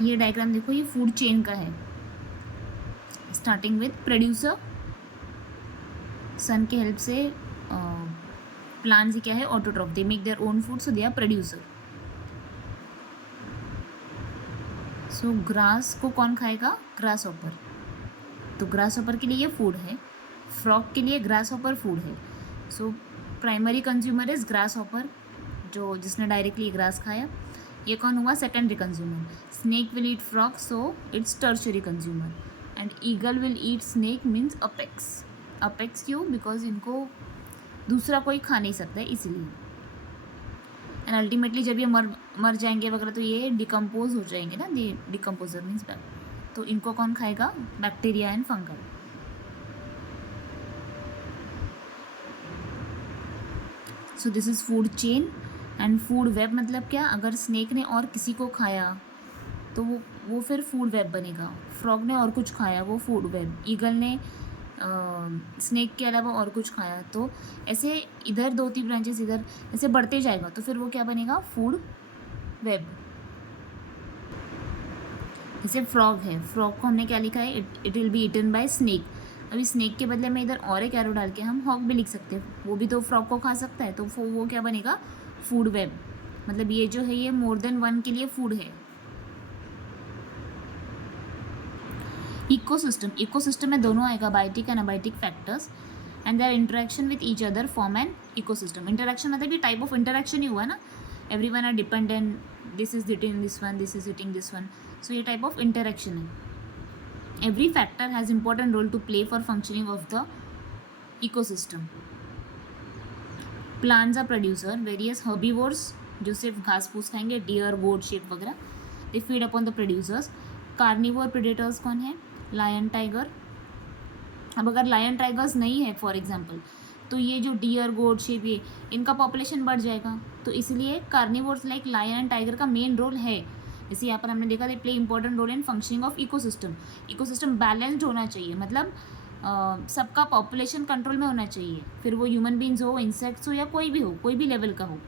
ये डायग्राम देखो, ये फूड चेन का है। स्टार्टिंग विद प्रोड्यूसर, सन के हेल्प से प्लांट्स क्या है, autotroph, they make their own food, so they are producer. So grass को कौन खाएगा, ग्रास हॉपर। तो ग्रास हॉपर के लिए ये फूड है, फ्रॉग के लिए ग्रास हॉपर फूड है। So primary consumer is grass hopper, जो जिसने डायरेक्टली ग्रास खाया। ये कौन हुआ, secondary consumer. Snake will eat frog, so it's tertiary consumer. And eagle will eat snake means apex. Apex क्यों, बिकॉज इनको दूसरा कोई खा नहीं सकता है इसलिए। एंड अल्टीमेटली जब ये मर जाएंगे वगैरह तो ये डिकम्पोज हो जाएंगे ना, दे डिकम्पोजर मीन्स बैक। तो इनको कौन खाएगा, bacteria and fungal. So this is food chain. And food web मतलब क्या, अगर स्नेक ने और किसी को खाया तो वो फिर फूड वेब बनेगा। फ्रॉग ने और कुछ खाया, वो फूड वेब। ईगल ने स्नेक के अलावा और कुछ खाया, तो ऐसे इधर 2-3 ब्रांचेस इधर ऐसे बढ़ते जाएगा, तो फिर वो क्या बनेगा, फूड वेब। जैसे फ्रॉग है, फ्रॉग को हमने क्या लिखा है, it will be eaten by snake. अभी स्नेक के बदले में इधर और एक एरो डाल के हम हॉग भी लिख सकते हैं, वो भी तो फ्रॉग को खा सकता है, तो वो क्या बनेगा, फूड वेब। मतलब ये जो है ये मोर देन वन के लिए फूड है। इकोसिस्टम, इकोसिस्टम में दोनों आएगा, biotic and abiotic factors, and their interaction with each other form an ecosystem. Interaction मतलब ये टाइप ऑफ इंटरेक्शन ही हुआ ना, everyone are dependent, this is hitting this one, this is hitting this one, so ये type of interaction है। Every factor has important role to play for functioning of the ecosystem. Plants are producer, various herbivores जो सिर्फ घास फूस खाएंगे, deer, goat, sheep वगैरह, they feed upon the producers. Carnivore predators कौन है, लायन, टाइगर। अब अगर लायन टाइगर्स नहीं है फॉर एग्जांपल, तो ये जो डियर, गोट, शीप, ये इनका पॉपुलेशन बढ़ जाएगा, तो इसलिए carnivores like lion and tiger का मेन रोल है। जैसे यहाँ पर हमने देखा, they play important role in functioning of ecosystem. Ecosystem balanced होना चाहिए, मतलब सबका पॉपुलेशन कंट्रोल में होना चाहिए, फिर वो ह्यूमन बींग्स हो, इंसेक्ट्स हो, या कोई भी हो, कोई भी लेवल का हो,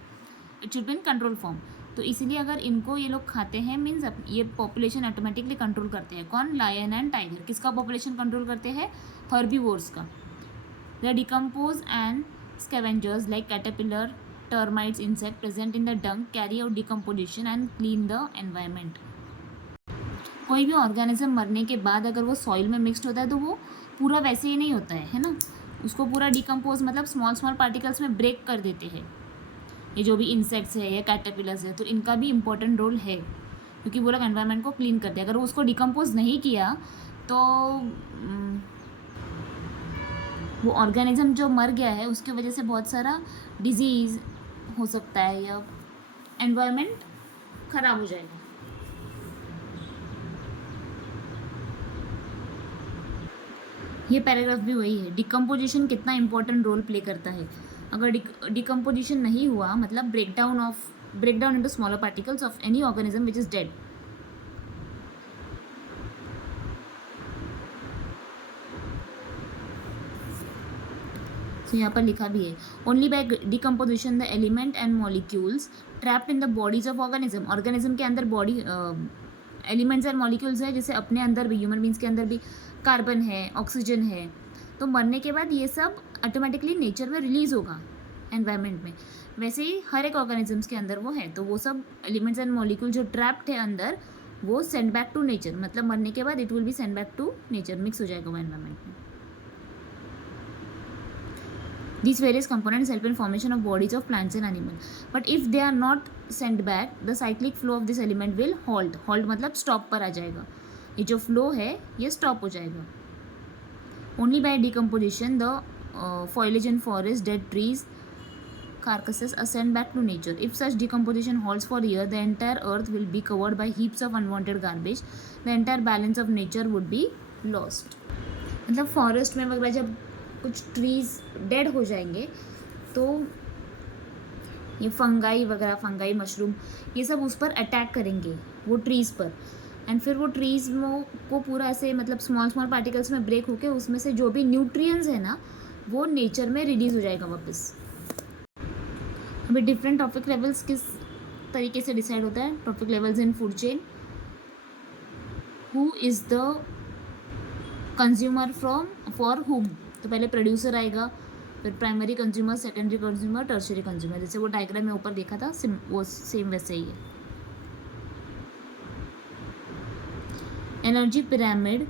it should be in control form. तो इसीलिए अगर इनको ये लोग खाते हैं मीन्स ये पॉपुलेशन ऑटोमेटिकली कंट्रोल करते हैं। कौन, लायन एंड टाइगर। किसका पॉपुलेशन कंट्रोल करते हैं, हर्बीवोर्स का। दे decompose and scavengers like caterpillar, termites, insect present in the Dang carry out decomposition and clean the environment. कोई भी ऑर्गेनिज्म मरने के बाद अगर वो सॉइल में मिक्सड होता है तो वो पूरा वैसे ही नहीं होता है ना, उसको पूरा डिकम्पोज मतलब स्मॉल स्मॉल पार्टिकल्स में ब्रेक कर देते हैं। ये जो भी इंसेक्ट्स है या कैटरपिलर्स है, तो इनका भी इम्पोर्टेंट रोल है, क्योंकि वो लोग एनवायरनमेंट को क्लीन करते हैं। अगर वो उसको डिकम्पोज नहीं किया तो वो ऑर्गेनिज्म जो मर गया है उसकी वजह से बहुत सारा डिजीज़ हो सकता है या एनवायरनमेंट ख़राब हो जाएगा। ये पैराग्राफ भी वही है, डिकम्पोजिशन कितना इंपॉर्टेंट रोल प्ले करता है। अगर डिकम्पोजिशन नहीं हुआ मतलब breakdown into smaller particles of any organism which is dead. तो यहाँ पर लिखा भी है, only by decomposition the element and molecules trapped in the bodies of organism. Organism के अंदर बॉडी एलिमेंट्स एंड मॉलिक्यूल्स है, जैसे अपने अंदर भी, ह्यूमन बींग्स के अंदर भी कार्बन है, ऑक्सीजन है, तो मरने के बाद ये सब ऑटोमेटिकली नेचर में रिलीज़ होगा एनवायरनमेंट में। वैसे ही हर एक ऑर्गेनिजम्स के अंदर वो है, तो वो सब एलिमेंट्स एंड मॉलिक्यूल जो ट्रैप्ड है अंदर, वो सेंड बैक टू नेचर, मतलब मरने के बाद it will be send back to nature, mix हो जाएगा वो एनवायरनमेंट में। These various components help in formation of bodies of plants and animals. But if they are not sent back, the cyclic flow of this element will halt. Halt मतलब stop पर आ जाएगा, ये जो flow है ये stop हो जाएगा। Only by decomposition the foliage in forest, dead trees, carcasses are sent back to nature. If such decomposition halts for a year, the entire earth will be covered by heaps of unwanted garbage. The entire balance of nature would be lost. मतलब forest में वगैरह जब कुछ trees dead हो जाएंगे तो ये fungi वगैरह, फंगाई, मशरूम, ये सब उस पर अटैक करेंगे वो ट्रीज़ पर, एंड फिर वो ट्रीज़ को पूरा ऐसे मतलब स्मॉल स्मॉल पार्टिकल्स में ब्रेक होके उसमें से जो भी न्यूट्रिएंट्स है ना वो नेचर में रिलीज़ हो जाएगा वापस। अभी डिफरेंट ट्रॉफिक लेवल्स किस तरीके से डिसाइड होता है, trophic levels in food chain. Who is the consumer from for हुम, तो पहले प्रोड्यूसर आएगा, फिर primary consumer, secondary consumer, tertiary consumer, जैसे वो डायग्राम में ऊपर देखा था वो सेम वैसे ही है. Energy pyramid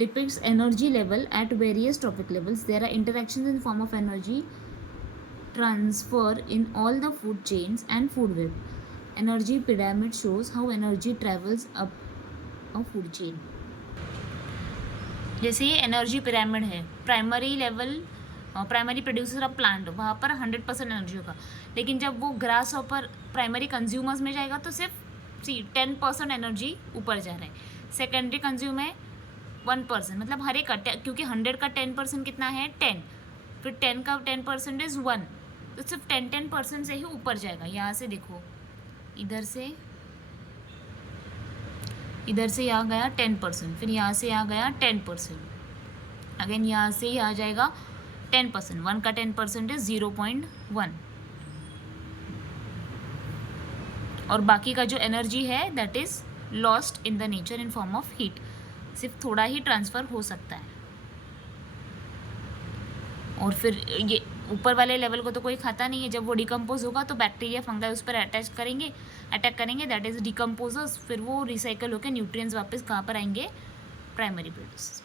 depicts energy level at various trophic levels. There are interactions in form of energy transfer in all the food chains and food web. Energy pyramid shows how energy travels up a food chain. जैसे ये energy pyramid है, primary level, primary producer of plant, वहाँ पर 100% energy होगा, लेकिन जब वो grass hopper primary consumers में जाएगा तो सिर्फ 10% एनर्जी ऊपर जा रहा है. सेकेंडरी कंज्यूम है 1%, मतलब हर एक का, क्योंकि 100 का 10% कितना है 10, फिर 10 का 10% इज 1, तो सिर्फ 10% से ही ऊपर जाएगा. यहाँ से देखो, इधर से यहाँ गया 10%, फिर यहाँ से यहाँ गया 10%, अगेन यहाँ से ही आ जाएगा 10%. 1 का 10% इज 0.1, और बाकी का जो एनर्जी है that is lost in the nature in form of heat. सिर्फ थोड़ा ही ट्रांसफ़र हो सकता है, और फिर ये ऊपर वाले लेवल को तो कोई खाता नहीं है. जब वो डिकम्पोज होगा तो बैक्टीरिया फंगाई उस पर अटैक करेंगे, दैट इज डिकम्पोजर्स. फिर वो रिसाइकल होकर न्यूट्रिएंट्स वापस कहाँ पर आएंगे, प्राइमरी प्रोड्यूस,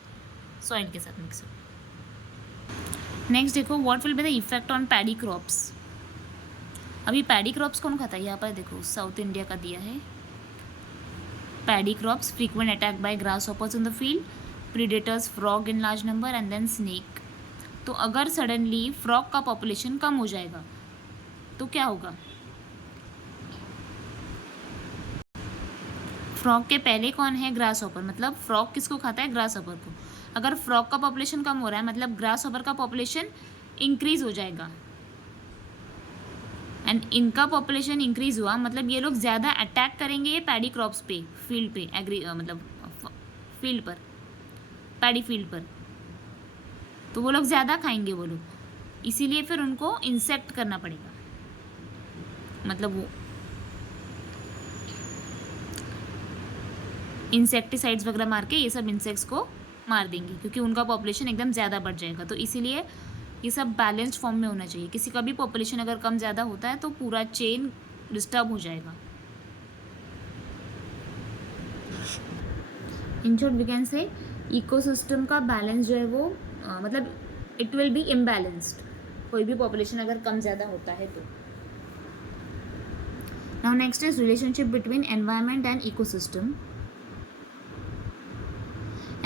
सॉइल के साथ मिक्स. नेक्स्ट देखो, what will be the effect on paddy crops. अभी पैडी क्रॉप्स कौन खाता है, यहाँ पर देखो साउथ इंडिया का दिया है. Paddy crops, frequent attack by grasshoppers in the field, predators, frog in large number and then snake. तो अगर सडनली फ्रॉग का पॉपुलेशन कम हो जाएगा तो क्या होगा. फ्रॉग के पहले कौन है, ग्रास हॉपर, मतलब फ्रॉग किसको खाता है, ग्रास हॉपर को. अगर फ्रॉग का पॉपुलेशन कम हो रहा है मतलब ग्रास हॉपर का पॉपुलेशन इंक्रीज हो जाएगा, एंड इनका पॉपुलेशन इंक्रीज हुआ मतलब ये लोग ज़्यादा अटैक करेंगे ये पैडी क्रॉप्स पे, फील्ड पे, मतलब फील्ड पर, पैडी फील्ड पर, तो वो लोग ज़्यादा खाएंगे वो लोग, इसीलिए फिर उनको इंसेक्ट करना पड़ेगा. मतलब वो इंसेक्टिसाइड्स वगैरह मार के ये सब इंसेक्ट्स को मार देंगे, क्योंकि उनका पॉपुलेशन एकदम ज़्यादा बढ़ जाएगा. तो इसीलिए ये सब बैलेंस्ड फॉर्म में होना चाहिए. किसी का भी पॉपुलेशन अगर कम ज़्यादा होता है तो पूरा चेन डिस्टर्ब हो जाएगा. In short we can say ecosystem का बैलेंस जो है वो मतलब इट विल बी इम्बैलेंस्ड, कोई भी पॉपुलेशन अगर कम ज़्यादा होता है तो. Now next is relationship between environment and ecosystem.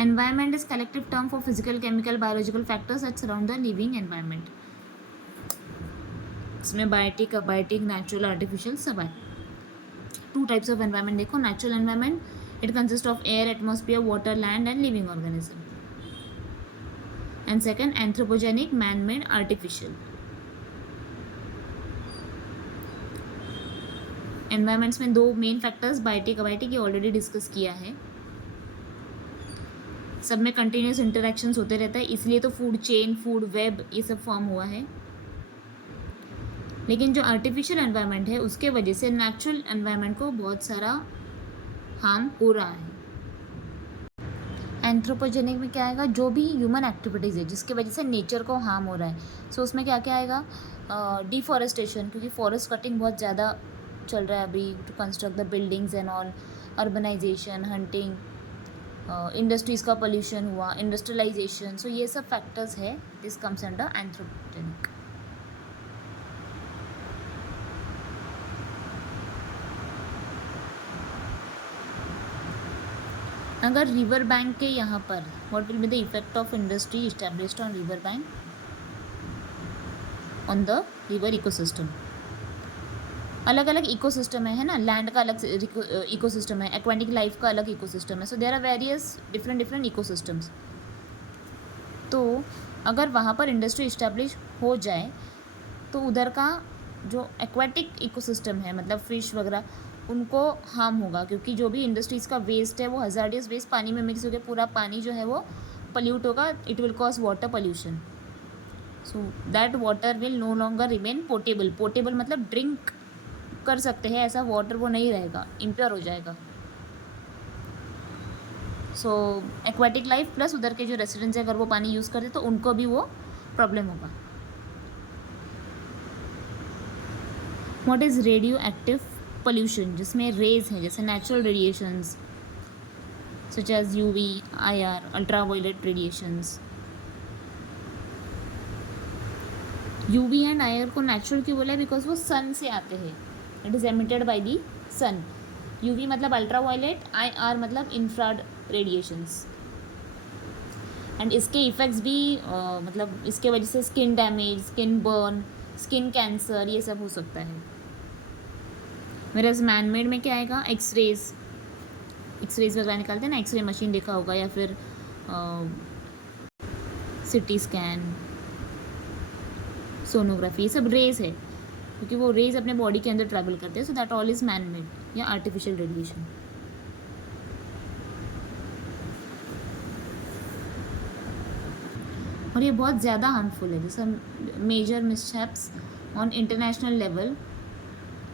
Environment is collective term for physical, chemical, biological factors that surround the living environment. इसमें बायोटिक, अबायोटिक, नेचुरल, आर्टिफिशियल सब है. 2 टाइप्स ऑफ एनवायरनमेंट देखो. Natural environment, it consist of air, atmosphere, water, land and living organism. And second anthropogenic, man made, artificial. Environments में 2 main factors, biotic, abiotic, ये already discuss किया है. सब में continuous interactions होते रहता है, इसलिए तो फूड चेन, फूड वेब ये सब फॉर्म हुआ है. लेकिन जो आर्टिफिशियल एनवायरनमेंट है उसके वजह से नेचुरल एनवायरनमेंट को बहुत सारा हार्म हो रहा है. एंथ्रोपोजेनिक में क्या आएगा, जो भी ह्यूमन एक्टिविटीज़ है जिसके वजह से नेचर को हार्म हो रहा है. सो उसमें क्या क्या आएगा, डिफॉरेस्टेशन, क्योंकि फॉरेस्ट कटिंग बहुत ज़्यादा चल रहा है अभी to construct the buildings and all. Urbanisation, hunting, industries का पोल्यूशन हुआ, इंडस्ट्रियलाइजेशन. सो ये सब फैक्टर्स है, दिस कम्स अंडर एंथ्रोपोजेनिक. अगर रिवर बैंक के यहाँ पर what will be the effect of industry established on river bank on the river ecosystem. अलग अलग इकोसिस्टम है ना, लैंड का अलग इकोसिस्टम है, एक्वेटिक लाइफ का अलग इकोसिस्टम है. So there are various different ecosystems. तो अगर वहाँ पर इंडस्ट्री इस्टेब्लिश हो जाए तो उधर का जो एक्वेटिक इकोसिस्टम है मतलब फिश वगैरह उनको हार्म होगा, क्योंकि जो भी इंडस्ट्रीज़ का वेस्ट है वो हज़ार्डियस वेस्ट पानी में मिक्स होकर पूरा पानी जो है वो पल्यूट होगा. It will cause water pollution. So that water will no longer remain portable. Portable मतलब ड्रिंक कर सकते हैं ऐसा वाटर वो नहीं रहेगा, इम्प्योर हो जाएगा. सो एक्वाटिक लाइफ प्लस उधर के जो रेसिडेंट्स है, अगर वो पानी यूज़ करते तो उनको भी वो प्रॉब्लम होगा. What is radioactive pollution, जिसमें रेज हैं जैसे natural radiations such as UV, IR, ultraviolet radiations. UV and IR को नेचुरल क्यों बोला है? बिकॉज वो सन से आते हैं. It is emitted by the sun. UV मतलब अल्ट्रावायलेट, IR मतलब इंफ्रारेड रेडिएशंस. एंड इसके इफ़ेक्ट्स भी मतलब इसके वजह से skin damage, skin burn, skin cancer, ये सब हो सकता है. मेरा मैन मेड में क्या आएगा? एक्सरेज वगैरह निकालते हैं ना, एक्सरे मशीन देखा होगा, या फिर CT स्कैन, सोनोग्राफी, ये सब रेज है क्योंकि वो रेज अपने बॉडी के अंदर ट्रैवल करते हैं. So that all is man made या आर्टिफिशियल रेडिएशन. और ये बहुत ज़्यादा हार्मफुल है. जैसे major mishaps on international level,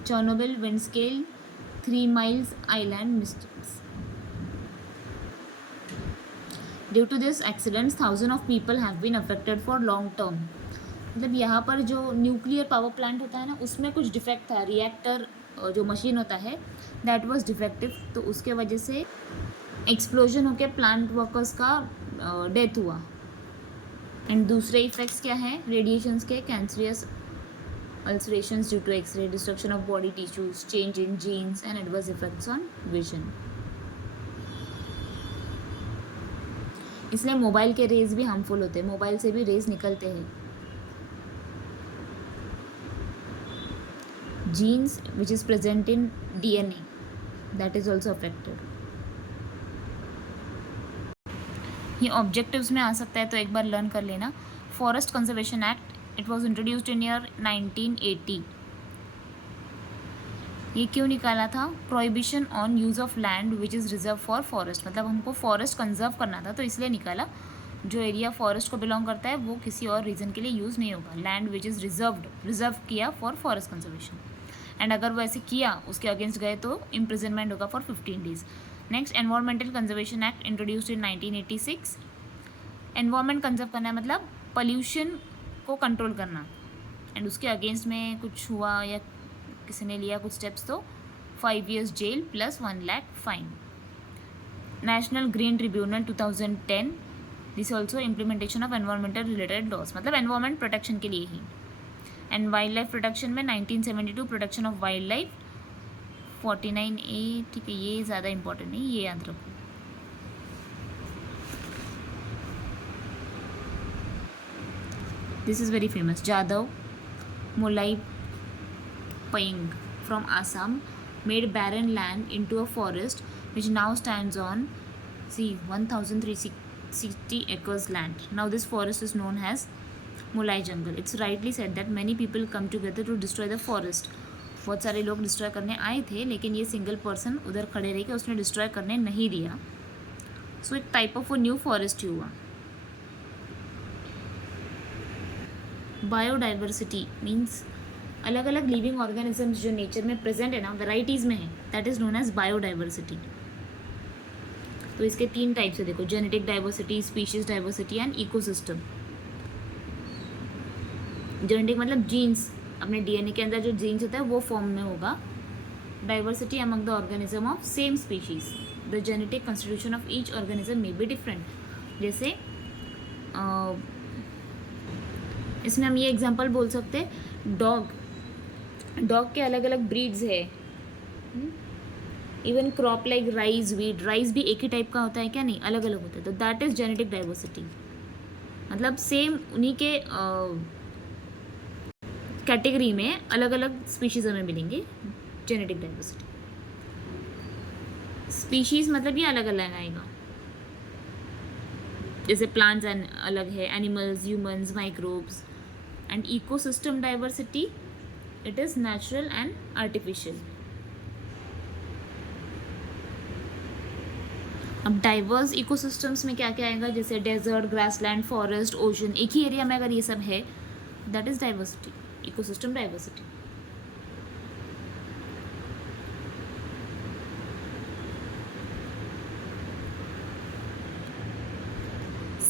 Chernobyl Windscale, 3 miles island mistakes. Due to this accidents, thousands of people have been affected for long term. मतलब यहाँ पर जो न्यूक्लियर पावर प्लांट होता है ना, उसमें कुछ डिफेक्ट था. रिएक्टर जो मशीन होता है दैट वाज डिफेक्टिव, तो उसके वजह से एक्सप्लोजन होकर प्लांट वर्कर्स का डेथ हुआ. एंड दूसरे इफेक्ट्स क्या हैं रेडिएशंस के? Cancerous ulcerations due to X ray, destruction of body tissues, change in genes and adverse effects on vision. इसलिए मोबाइल के रेज भी हार्मफुल होते हैं. मोबाइल से भी रेज निकलते हैं. Genes which is present in DNA that is also affected. ये ऑब्जेक्टिव्स में आ सकता है तो एक बार लर्न कर लेना. Forest conservation act, it was introduced in year 1980. ये क्यों निकाला था? Prohibition on use of land which is reserve for forest. मतलब हमको फॉरेस्ट कंजर्व करना था तो इसलिए निकाला. जो एरिया फॉरेस्ट को बिलोंग करता है वो किसी और रीज़न के लिए यूज़ नहीं होगा. लैंड विच इज़ रिजर्व किया फॉर फॉरेस्ट कंजर्वेशन. एंड अगर वो ऐसे किया, उसके अगेंस्ट गए तो इम्प्रिजनमेंट होगा for 15 days. Next, environmental conservation act introduced in 1986. Environment conserve करना है मतलब पॉल्यूशन को कंट्रोल करना. एंड उसके अगेंस्ट में कुछ हुआ या किसी ने लिया कुछ स्टेप्स तो 5 years jail plus 1 lakh fine. National green tribunal 2010. This also implementation of environmental related laws, मतलब एनवायरमेंट प्रोटेक्शन के लिए ही. एंड वाइल्ड लाइफ प्रोटेक्शन में 1972 protection of wild life 49A. ठीक है, ये ज़्यादा इंपॉर्टेंट नहीं, ये याद रखो. This is very famous. Jadav Molai Paying from Assam made barren land into a forest which now stands on 1360 acres land. Now this forest is known as Mulai Jungle. It's rightly said that many people come together to destroy the forest. बहुत सारे लोग destroy करने आए थे लेकिन ये single person उधर खड़े रह के उसने डिस्ट्रॉय करने नहीं दिया. सो एक टाइप ऑफ न्यू फॉरेस्ट ही हुआ. बायोडाइवर्सिटी मीन्स अलग अलग लिविंग ऑर्गेनिजम्स जो नेचर में प्रेजेंट है ना, वेराइटीज़ में है, that is known as biodiversity. तो इसके 3 टाइप्स है देखो, genetic diversity, species diversity and ecosystem. Genetic मतलब जीन्स, अपने DNA के अंदर जो जीन्स होता है वो फॉर्म में होगा. Diversity among the organism of same species. The genetic constitution of each organism may be different. जैसे इसमें हम ये एग्जांपल बोल सकते हैं, डॉग के अलग अलग ब्रीड्स है. Even crop like rice, wheat, rice भी एक ही टाइप का होता है क्या? नहीं, अलग अलग होता है. तो दैट इज़ जेनेटिक डाइवर्सिटी. मतलब सेम उन्हीं के कैटेगरी में अलग अलग स्पीशीज़ हमें मिलेंगे. Genetic diversity. स्पीशीज़ मतलब ये अलग अलग आएगा. जैसे प्लांट्स अलग है, animals, humans, microbes. And ecosystem diversity, it is natural and artificial. अब डाइवर्स इकोसिस्टम्स में क्या क्या आएगा? जैसे डेजर्ट, ग्रासलैंड, फॉरेस्ट, ओशन, एक ही एरिया में अगर ये सब है, that is diversity, ecosystem diversity.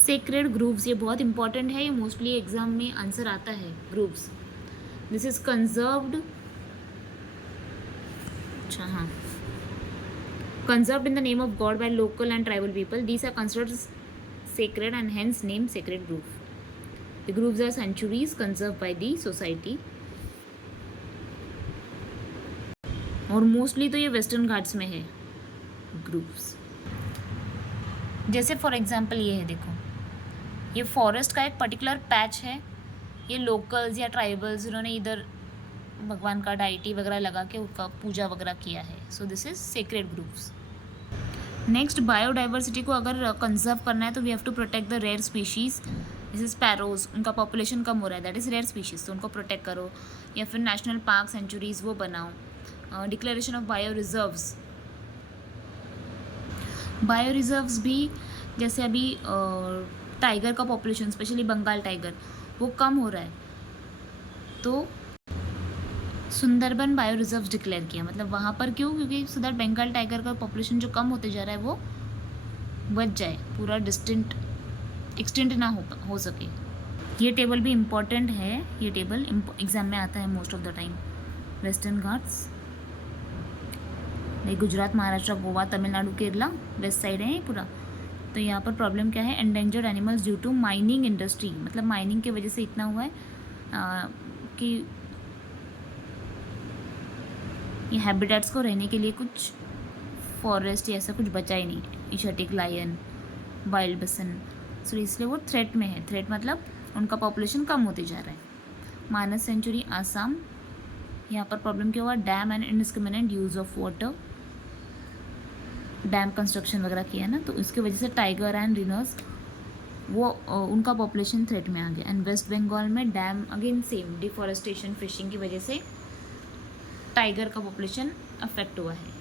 Sacred grooves, ये बहुत इंपॉर्टेंट है, ये मोस्टली एग्जाम में आंसर आता है ग्रूव्स. दिस इज कंजर्व्ड, अच्छा हाँ, conserved in the name of God by local and tribal people. These are considered sacred and hence named sacred grove. The groves are sanctuaries conserved by the society. और mostly तो ये western Ghats में है grooves. जैसे for example ये है, देखो ये फॉरेस्ट का एक पर्टिकुलर पैच है, ये लोकल्स या ट्राइबल्स उन्होंने इधर भगवान का डाइटी वगैरह लगा के उसका पूजा वगैरह किया है. So this is sacred groves. Next, biodiversity को अगर कंजर्व करना है तो we have to protect the rare species. This is parrots, उनका पॉपुलेशन कम हो रहा है, दैट इज़ रेयर स्पीशीज़, तो उनको प्रोटेक्ट करो. या फिर नेशनल पार्क सेंचुरीज वो बनाओ. Declaration of bio reserves. Bio reserves भी जैसे अभी टाइगर का पॉपुलेशन, स्पेशली बंगाल टाइगर, वो कम हो रहा है, तो सुंदरबन बायो रिजर्व डिक्लेयर किया. मतलब वहाँ पर क्यों? क्योंकि सो दैट बंगाल टाइगर का पॉपुलेशन जो कम होते जा रहा है वो बच जाए, पूरा एक्सटेंट ना हो सके. ये टेबल भी इम्पॉर्टेंट है, ये टेबल एग्जाम में आता है most of the time. Western Ghats like Gujarat, Maharashtra, Goa, Tamil Nadu, Kerala, west side है पूरा. तो यहाँ पर प्रॉब्लम क्या है? Endangered animals due to mining industry. मतलब माइनिंग की वजह से इतना हुआ है कि ये हैबिटेट्स को रहने के लिए कुछ फॉरेस्ट या ऐसा कुछ बचा ही नहीं. एशियाटिक लायन, वाइल्ड बसन, सो इसलिए वो थ्रेट में है. थ्रेट मतलब उनका पॉपुलेशन कम होते जा रहा है. मानस सेंचुरी, आसाम, यहाँ पर प्रॉब्लम क्या हुआ? Dam and indiscriminate use of water, dam construction वगैरह किया ना, तो इसकी वजह से टाइगर एंड रिनर्स वो उनका पॉपुलेशन थ्रेट में आ गया. एंड वेस्ट बंगाल में dam again same, deforestation, fishing की वजह से टाइगर का पॉपुलेशन अफेक्ट हुआ है.